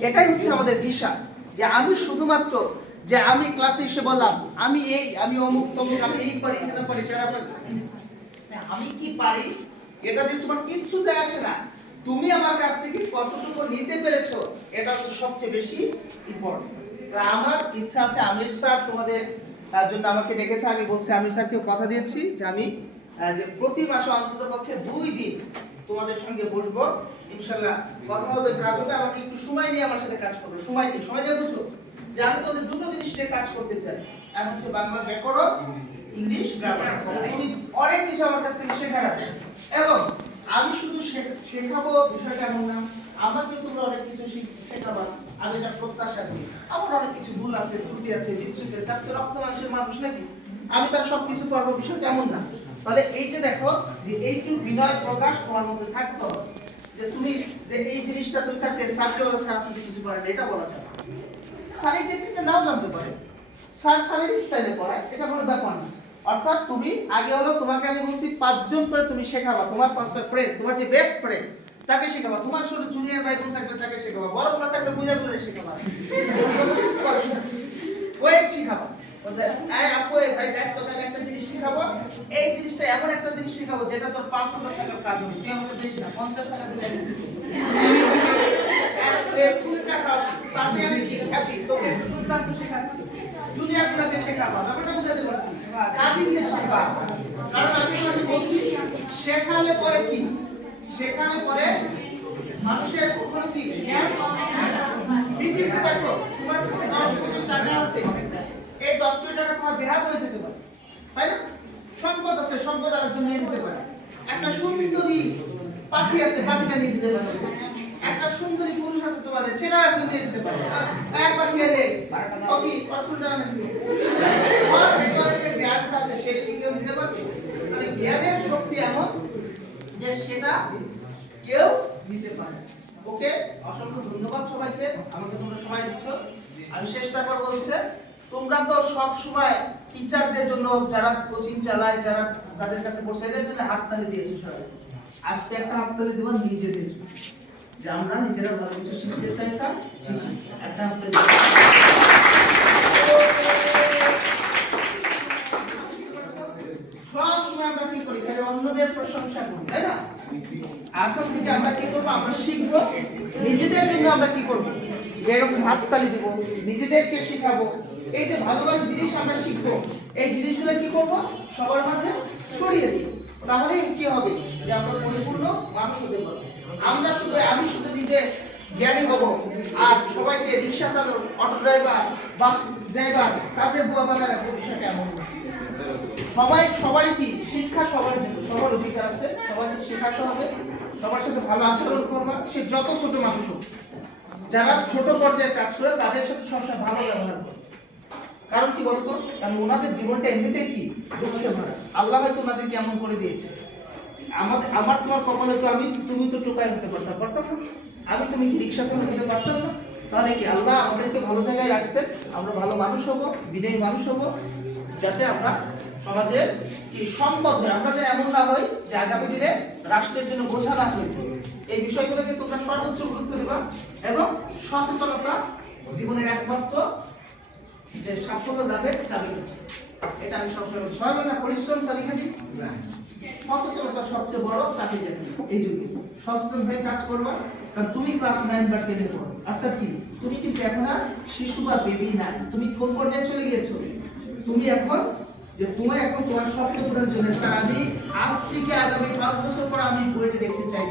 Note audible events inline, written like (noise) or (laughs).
এটাই হচ্ছে আমাদের ভিসা যে আমি শুধুমাত্র যে আমি ক্লাসে এসে বললাম আমি এই আমি অমুক তমুক আমি এই পারি এটা পারি হ্যাঁ, আমি কি পারি? এটা দিয়ে তোমার কিচ্ছু যায় আসে না। তুমি আমার কাছ থেকে কতটুকু নিতে পেরেছ এটা হচ্ছে সবচেয়ে বেশি ইম্পর্টেন্ট আমার ইচ্ছা আছে আমির স্যার তোমাদের আহ, জন্য আমাকে ডেকেছে আমি বলছি আমির স্যারকে কথা দিয়েছি যে আমি যে প্রতি মাসে অন্তত পক্ষে দুই দিন তোমাদের সঙ্গে বসবো। ইনশাল্লাহ কথা হবে, কাজ হবে। আমাকে একটু সময় নিয়ে আমার সাথে কাজ করবে সময় নিয়ে সময় নিয়ে বুঝো যে আমি তোদের দুটো জিনিস নিয়ে কাজ করতে চাই। এক হচ্ছে বাংলা ব্যাকরণ ইংলিশ গ্রামার। তুমি অনেক কিছু আমার কাছ থেকে শেখার আছে। এবং আমি শুধু শেখাবো বিষয়টা এমন না, আমাকে তোমরা অনেক কিছু শিখ- শেখাবা। আমি এটা প্রত্যাশা করি। আমার অনেক কিছু ভুল আছে, ত্রুটি আছে বিচ্ছুতি আছে। আমি তো রক্ত মাংসের মানুষ নাকি? আমি তার সব কিছু পারব বিষয়টা এমন না। তাহলে এই যে দেখো যে এইটুকু বিনয় প্রকাশ তোমার মধ্যে থাকতে, যে তুমি যে এই জিনিসটা তুমি থাকতে স্যারকে বলে স্যার আপনি কিছু পারেন এটা বলা না। স্যার এই টেকনিকটা নাও জানতে পারে। স্যার স্যারের স্টাইলে পড়ায়, এটা কোনো ব্যাপার না। অর্থাৎ তুমি, আগে হলো তোমাকে আমি বলছি, পাঁচজন করে তুমি শেখাবা, তোমার পাঁচটা ফ্রেন্ড তোমার যে বেস্ট ফ্রেন্ড তাকে শেখাবা। তোমার সাথে জুনিয়র ভাই বোন থাকলে তাকে শেখাবা, বড়গুলা থাকলে বুঝা বুঝে শেখাবা। (laughs) ওই শেখাবা। ভাই দেখ একটা জিনিস শেখাবো। এই জিনিসটা এমন একটা যেটা তোর না পঞ্চাশ তাতে আমি বলছি, শেখালে পরে কি? শেখালে পরে মানুষের কখনো কি জ্ঞান পৃথিবীতে দেখো তোমার কাছে দশ কোটি টাকা আছে এই দশ কোটি টাকা তোমার বেহাত হয়ে যেতে পারে তাই না সম্পদ আছে সম্পদ আরেকজন নিয়ে যেতে পারে একটা সুন্দরী পাখি আছে, পাখিটা নিয়ে যেতে পারে। একটা সুন্দরী পুরুষ আছে তোমাদের, সেটা একজন নিয়ে যেতে পারে। এক পাখি এনে ওকে অসুলটা না যে জ্ঞানটা আছে, সেটা কেউ দিতে পারবে? মানে জ্ঞানের শক্তি এমন যে সেটা কেউ নিতে পারে ওকে, অসংখ্য ধন্যবাদ সবাইকে, আমাকে তোমরা সময় দিচ্ছ। আমি চেষ্টা করব হচ্ছে, তোমরা তো সব সময় টিচারদের জন্য যারা কোচিং চালায়, যারা তাদের কাছে বসে এদের জন্য হাততালি দিয়েছে সবাই। আজকে একটা হাততালি দেবো নিজেদের যে আমরা নিজেরা ভালো কিছু শিখতে চাই, স্যার একটা হাততালি সব শিখব। নিজেদের জন্য আমরা কি করব? এরকম হাততালি নিজেদেরকে শিখাবো। এই যে ভালো জিনিস আমরা শিখব, এই জিনিসগুলো কি করব? সবার মাঝে ছড়িয়ে দিব। তাহলেই কি হবে? যে আমরা পরিপূর্ণ মানুষ হতে পারব। আমরা শুধু, আমি শুধু নিজে জ্ঞানী হব, আর সবাইকে রিক্সা চালক, অটো ড্রাইভার, বাস ড্রাইভার, তাদের বুয়া বানার বিষয়টা এমন। সবাই, সবারই কি? শিক্ষা সবার সবার অধিকার আছে সবাইকে শেখাতে হবে, সবার সাথে ভালো আচরণ করবা, সে যত ছোট মানুষ হোক। যারা ছোট পর্যায়ে কাজ করে, তাদের সাথে সবসময় ভালো ব্যবহার করো। কারণ কি বলতো? কারণ ওনাদের জীবনটা এমনিতেই কি? আল্লাহ হয়তো ওনাদেরকে এমন করে দিয়েছে। আমাদের আমার তোমার কপালে তো আমি তুমি তো টোকাই হতে পারতাম পারতাম না। আমি তুমি কি রিক্সা চালক হতে পারতাম না? তাহলে কি আল্লাহ আমাদেরকে ভালো জায়গায় রাখছে? আমরা ভালো মানুষ হব, বিনয়ী মানুষ হব, যাতে আমরা সমাজে কি সম্পদ হয়। আমরা যেন এমন না হই যে আগামী দিনে রাষ্ট্রের জন্য বোঝা না হই এই বিষয়গুলোকে তোমরা সর্বোচ্চ গুরুত্ব দেবা এবং সচেতনতা জীবনের একমাত্র যে সাফল্য লাভের চাবিকাঠি এটা আমি সবসময়। সবাই না পরিশ্রম চাবিকাঠি সচেতনতা সবচেয়ে বড় চাবিকাঠি এই যুগে সচেতন হয়ে কাজ করবা। কারণ তুমি ক্লাস নাইন বা টেনে পড়ো অর্থাৎ কি? তুমি কিন্তু এখন আর শিশু বা বেবি না। তুমি কোন পর্যায়ে চলে গিয়েছো? তুমি এখন যে তোমার এখন তোমার স্বপ্ন পূরণের জন্য স্যার আমি আজ থেকে আগামী পাঁচ বছর পর আমি বইটা দেখতে চাই